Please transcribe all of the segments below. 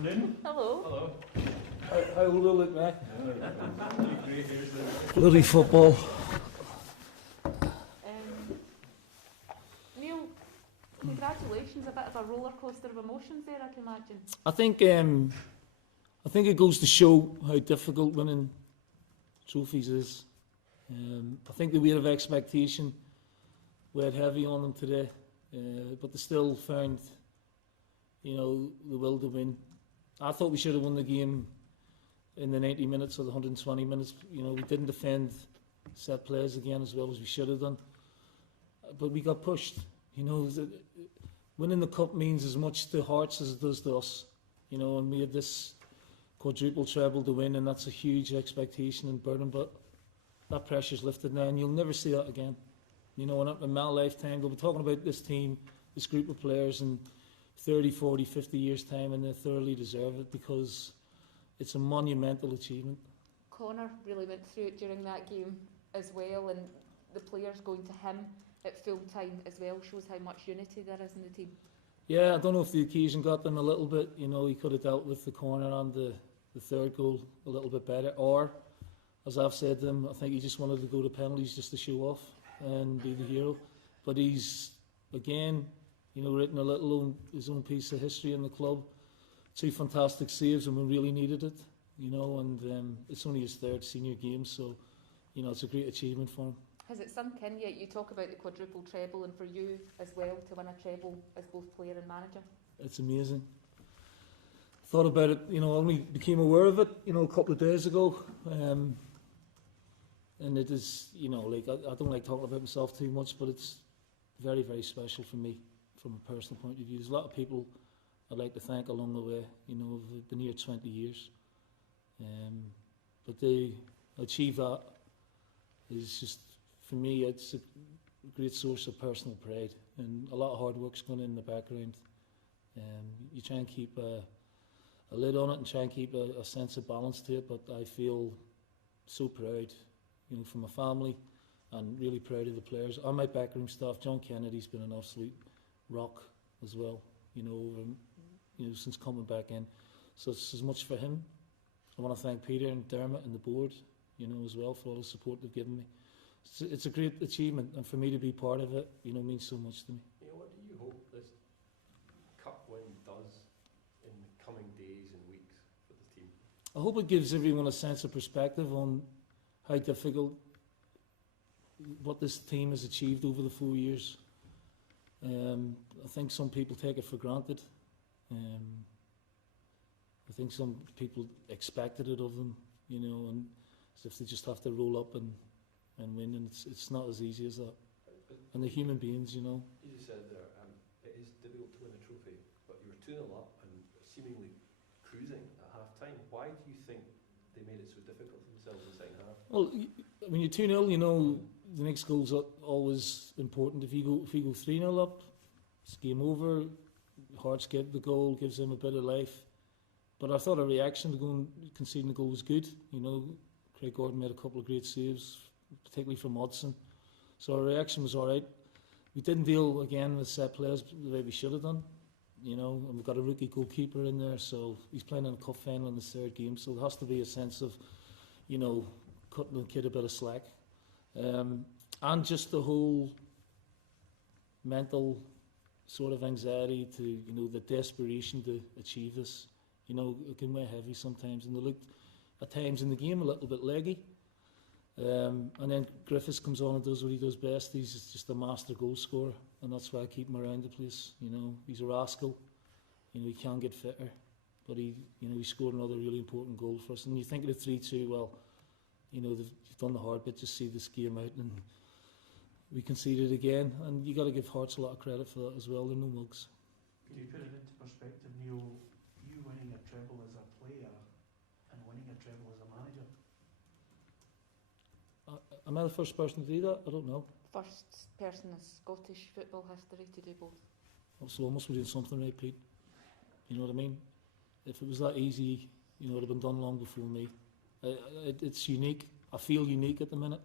Afternoon. Hello. Hello. How will it look, mate? Great, here's the... Bloody football. Neil, congratulations. A bit of a roller coaster of emotions there, I can imagine. I think it goes to show how difficult winning trophies is. I think the weight of expectation weighed heavy on them today, but they still found, the will to win. I thought we should have won the game in the 90 minutes or the 120 minutes. We didn't defend set plays again as well as we should have done, but we got pushed. Winning the cup means as much to Hearts as it does to us. And we had this quadruple treble to win, and that's a huge expectation and burden, but that pressure's lifted now, and you'll never see that again. In my lifetime, we'll be talking about this team, this group of players in 30, 40, 50 years' time, and they thoroughly deserve it because it's a monumental achievement. Connor really went through it during that game as well, and the players going to him at full time as well shows how much unity there is in the team. Yeah, I don't know if the occasion got them a little bit. He could have dealt with the corner and the third goal a little bit better, or, as I've said to him, I think he just wanted to go to penalties just to show off and be the hero. But he's, again, written his own piece of history in the club. 2 fantastic saves and we really needed it, and it's only his 3rd senior game, so, it's a great achievement for him. Has it sunk in yet? You talk about the quadruple treble, and for you as well to win a treble as both player and manager. It's amazing. Thought about it, I only became aware of it, a couple of days ago. And it is, I don't like talking about myself too much, but it's very, very special for me from a personal point of view. There's a lot of people I'd like to thank along the way, of the near 20 years. But they achieve that is just, for me, it's a great source of personal pride, and a lot of hard work's gone in the background. You try and keep a lid on it and try and keep a sense of balance to it, but I feel so proud, for my family, and really proud of the players. And my backroom staff, John Kennedy's been an absolute rock as well, since coming back in. So it's as much for him. I want to thank Peter and Dermot and the board, as well, for all the support they've given me. It's a great achievement, and for me to be part of it, means so much to me. What do you hope this cup win does in the coming days and weeks for the team? I hope it gives everyone a sense of perspective on how difficult what this team has achieved over the 4 years. I think some people take it for granted. I think some people expected it of them, and as if they just have to roll up and win, and it's not as easy as that. And the human beings, You just said there, it is difficult to win a trophy, but you were 2-0 up and seemingly cruising at half time. Why do you think they made it so difficult for themselves in the second half? well, when you're 2-0, the next goal's always important. If you go 3-0 up, it's game over. Hearts get the goal, gives them a bit of life. But I thought our reaction to conceding the goal was good. Craig Gordon made a couple of great saves, particularly from Hodgson. So our reaction was all right. We didn't deal again with set plays the way we should have done. And we've got a rookie goalkeeper in there, so he's playing in a cup final in his 3rd game. So there has to be a sense of, cutting the kid a bit of slack. And just the whole mental sort of anxiety to, the desperation to achieve this. It can weigh heavy sometimes, and they looked at times in the game a little bit leggy. And then Griffiths comes on and does what he does best. He's just a master goal scorer, and that's why I keep him around the place. He's a rascal. He can get fitter, but he scored another really important goal for us. And you think of the 3-2, well, they've done the hard bit to see this game out, and we conceded again. And you got to give Hearts a lot of credit for that as well. They're no mugs. Could you put it into perspective, Neil? You winning a treble as a player and winning a treble as a manager? Am I the first person to do that? I don't know. First person in Scottish football history to do both. So I must be doing something right, Pete. You know what I mean? If it was that easy, it would have been done long before me. It's unique. I feel unique at the minute.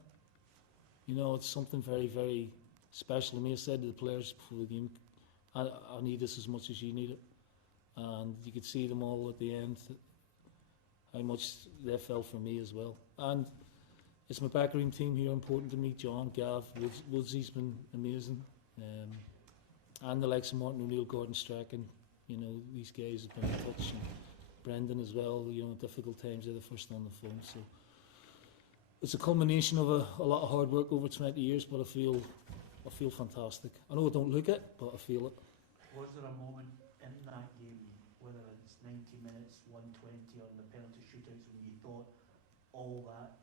It's something very, very special to me. I said to the players before the game, I need this as much as you need it. and you could see them all at the end, how much they felt for me as well. And it's my backroom team here important to me. John, Gav, Woodsy's been amazing. And the likes of Martin O'Neill, Gordon Strachan, you know, these guys have been in touch. And Brendan as well, you know, difficult times, they're the first on the phone. So it's a culmination of a lot of hard work over 20 years, but I feel fantastic. I know I don't look it, but I feel it. Was there a moment in that game, whether it's 90 minutes, 120 or the penalty shootouts, when you thought all that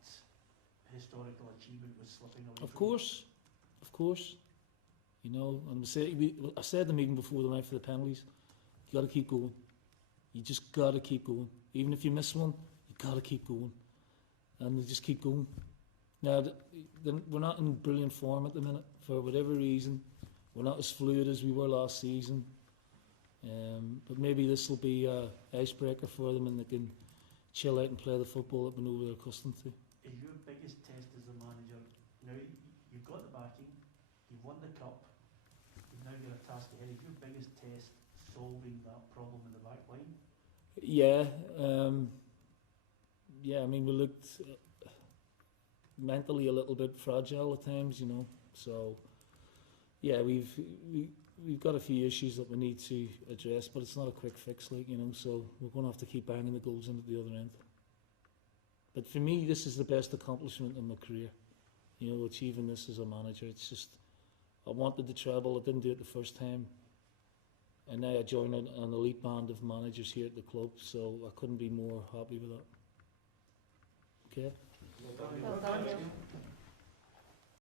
historical achievement was slipping away? Of course. You know, and I said them even before they went for the penalties, you got to keep going. You just got to keep going. Even if you miss one, you got to keep going. And they just keep going. Now, we're not in brilliant form at the minute, for whatever reason. We're not as fluid as we were last season. But maybe this will be an icebreaker for them and they can chill out and play the football that we know they're accustomed to. Is your biggest test as a manager, now you've got the backing, you've won the cup, you've now got a task ahead. Is your biggest test solving that problem in the back line? Yeah, I mean, we looked mentally a little bit fragile at times, you know. So, yeah, we've got a few issues that we need to address, but it's not a quick fix, like, you know. So we're going to have to keep banging the goals in at the other end. But for me, this is the best accomplishment in my career. You know, achieving this as a manager. It's just, I wanted the treble. I didn't do it the first time. And now I join an elite band of managers here at the club, so I couldn't be more happy with that. Okay? Well done. Well done.